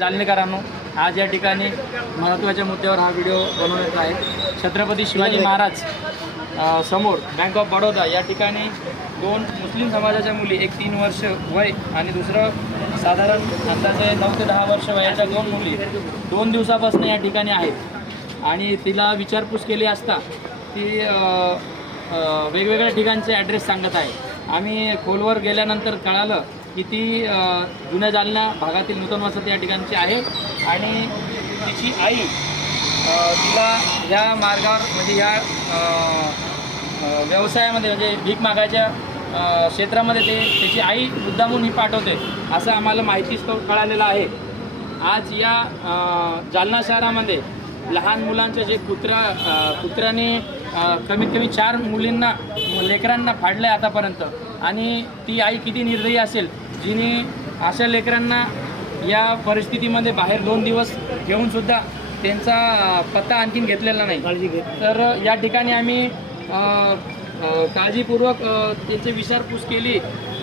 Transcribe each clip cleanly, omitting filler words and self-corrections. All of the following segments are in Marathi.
जालनेकरांनो, आज या ठिकाणी महत्त्वाच्या मुद्द्यावर हा व्हिडिओ बनवण्यात आहे. छत्रपती शिवाजी महाराज समोर बँक ऑफ बडोदा या ठिकाणी दोन मुस्लिम समाजाच्या मुली, एक 3 वर्ष वय आणि दुसरं साधारण अंदाजे 9 ते 10 वर्ष वयाच्या दोन मुली 2 दिवसापासून या ठिकाणी आहेत. आणि तिला विचारपूस केली असता ती वेगवेगळ्या ठिकाणचे ॲड्रेस सांगत आहे. आम्ही खोलवर गेल्यानंतर कळालं की ती जुन्या जालना भागातील नूतन वसती या ठिकाणची आहे आणि तिची आई तिला ह्या मार्गावर म्हणजे ह्या व्यवसायामध्ये म्हणजे भीक मागायच्या क्षेत्रामध्ये त्याची आई मुद्दामून ही पाठवते असं आम्हाला माहितीच कळालेलं आहे. आज या जालना शहरामध्ये लहान मुलांचं जे कुत्र्याने कमीत कमी 4 मुलींना लेकरांना फाडलं आहे आतापर्यंत. आणि ती आई किती निर्दयी असेल जिने अशा लेकरांना या परिस्थितीमध्ये बाहेर 2 दिवस घेऊनसुद्धा त्यांचा पत्ता आणखीन घेतलेला नाही. तर या ठिकाणी आम्ही काळजीपूर्वक त्याची विचारपूस केली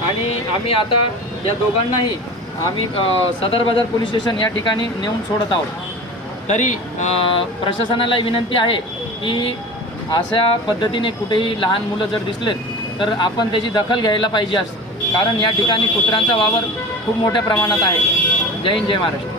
आणि आम्ही आता या दोघांनाही आम्ही सदर बाजार पोलीस स्टेशन या ठिकाणी नेऊन सोडत आहोत. तरी प्रशासनाला विनंती आहे की अशा पद्धतीने कुठेही लहान मुलं जर दिसलेत तर आपण त्याची दखल घ्यायला पाहिजे कारण या ठिकाणी कुत्र्यांचा वावर खूप मोठ्या प्रमाणात आहे. जय हिंद, जय महाराष्ट्र.